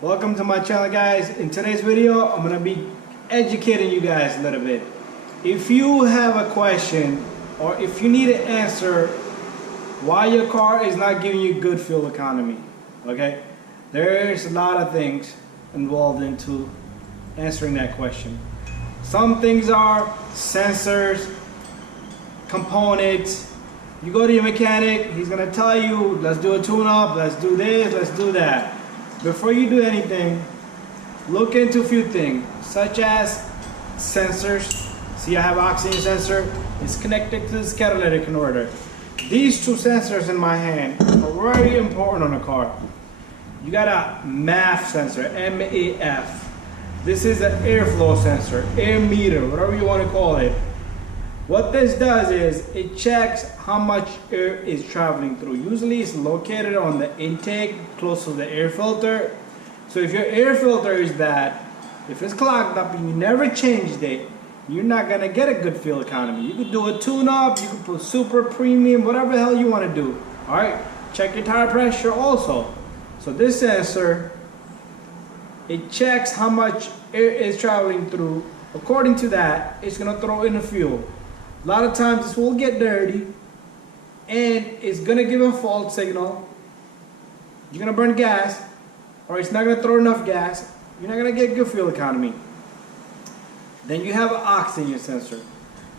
Welcome to my channel, guys. In today's video, I'm gonna be educating you guys a little bit. If you have a question or if you need an answer why your car is not giving you good fuel economy, okay? There's a lot of things involved into answering that question. Some things are sensors, components. You go to your mechanic, he's gonna tell you, let's do a tune-up, let's do this, let's do that. Before you do anything, look into a few things, such as sensors. See, I have oxygen sensor. It's connected to this catalytic converter. These two sensors in my hand are very important on a car. You got a MAF sensor, M-A-F. This is an airflow sensor, air meter, whatever you want to call it. What this does is it checks how much air is traveling through. Usually it's located on the intake, close to the air filter. So if your air filter is bad, if it's clogged up and you never changed it, you're not gonna get a good fuel economy. You could do a tune-up, you could put super premium, whatever the hell you want to do. All right, check your tire pressure also. So this sensor, it checks how much air is traveling through. According to that, it's gonna throw in the fuel. A lot of times this will get dirty and it's gonna give a fault signal. You're gonna burn gas, or it's not gonna throw enough gas. You're not gonna get good fuel economy. Then you have an oxygen sensor.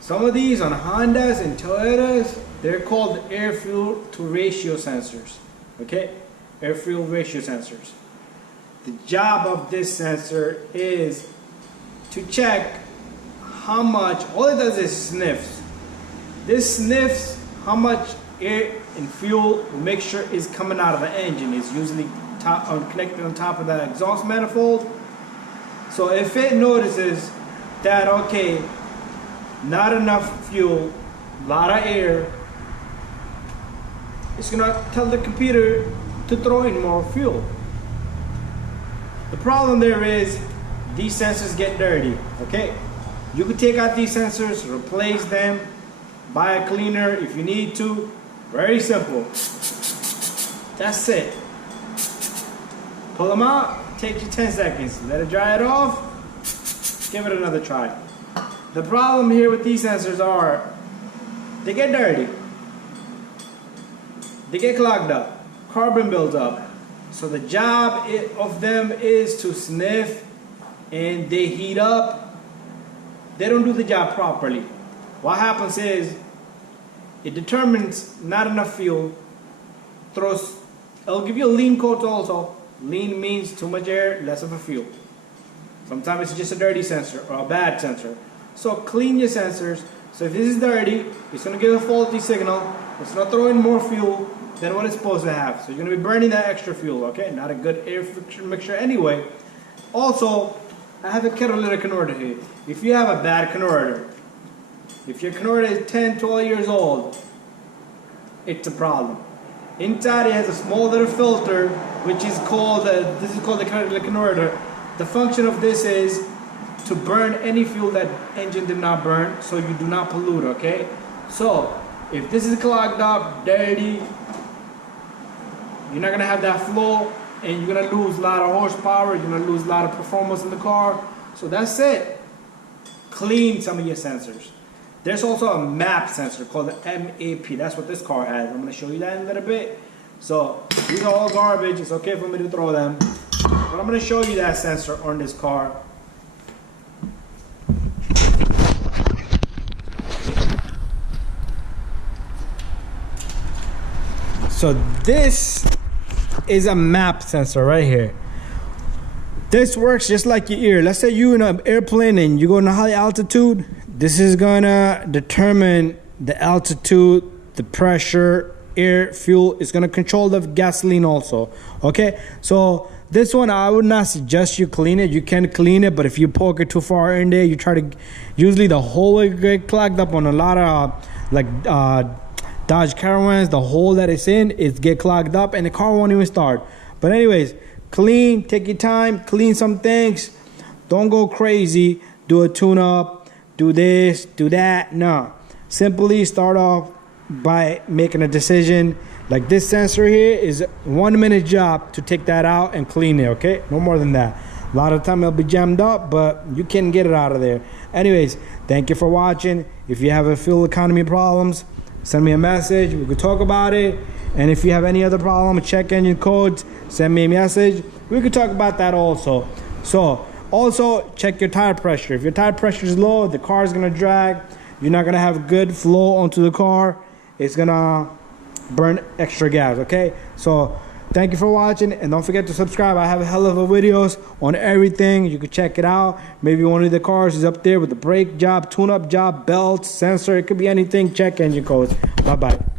Some of these on Hondas and Toyotas, they're called air fuel to ratio sensors. Okay? Air fuel ratio sensors. The job of this sensor is to check how much, all it does is sniffs. This sniffs how much air and fuel mixture is coming out of the engine. It's usually connected on top of that exhaust manifold. So if it notices that, okay, not enough fuel, a lot of air, it's gonna tell the computer to throw in more fuel. The problem there is these sensors get dirty, okay? You could take out these sensors, replace them, buy a cleaner if you need to. Very simple. That's it. Pull them out, take you 10 seconds. Let it dry it off, give it another try. The problem here with these sensors are, they get dirty. They get clogged up. Carbon builds up. So the job of them is to sniff, and they heat up. They don't do the job properly. What happens is it determines not enough fuel, it'll give you a lean coat also. Lean means too much air, less of a fuel. Sometimes it's just a dirty sensor or a bad sensor. So clean your sensors. So if this is dirty, it's going to give a faulty signal. It's going to throw in more fuel than what it's supposed to have. So you're going to be burning that extra fuel, okay? Not a good air mixture anyway. Also, I have a catalytic converter here. If you have a bad converter, if your converter is 10, 12 years old, it's a problem. Inside it has a small little filter, which is called, this is called the catalytic converter. The function of this is to burn any fuel that engine did not burn, so you do not pollute, okay? So, if this is clogged up, dirty, you're not gonna have that flow, and you're gonna lose a lot of horsepower, you're gonna lose a lot of performance in the car. So that's it. Clean some of your sensors. There's also a MAP sensor called the MAP. That's what this car has. I'm gonna show you that in a little bit. So these are all garbage. It's okay for me to throw them. But I'm gonna show you that sensor on this car. So this is a MAP sensor right here. This works just like your ear. Let's say you're in an airplane and you go in a high altitude. This is gonna determine the altitude, the pressure, air, fuel. It's gonna control the gasoline also. Okay, so this one I would not suggest you clean it. You can clean it, but if you poke it too far in there, you try to. Usually the hole will get clogged up on a lot of Dodge Caravans. The hole that it's in, it get clogged up, and the car won't even start. But anyways, clean. Take your time. Clean some things. Don't go crazy. Do a tune-up. Do this, do that. No. Simply start off by making a decision. Like this sensor here is 1 minute job to take that out and clean it, okay? No more than that. A lot of the time it'll be jammed up, but you can get it out of there. Anyways, thank you for watching. If you have a fuel economy problems, send me a message. We could talk about it. And if you have any other problem, check engine codes, send me a message. We could talk about that also. So also check your tire pressure. If your tire pressure is low, the car is gonna drag. You're not gonna have good flow onto the car. It's gonna burn extra gas, okay? So thank you for watching, and don't forget to subscribe. I have a hell of a videos on everything. You can check it out. Maybe one of the cars is up there with the brake job, tune-up job, belts, sensor. It could be anything. Check engine codes. Bye-bye.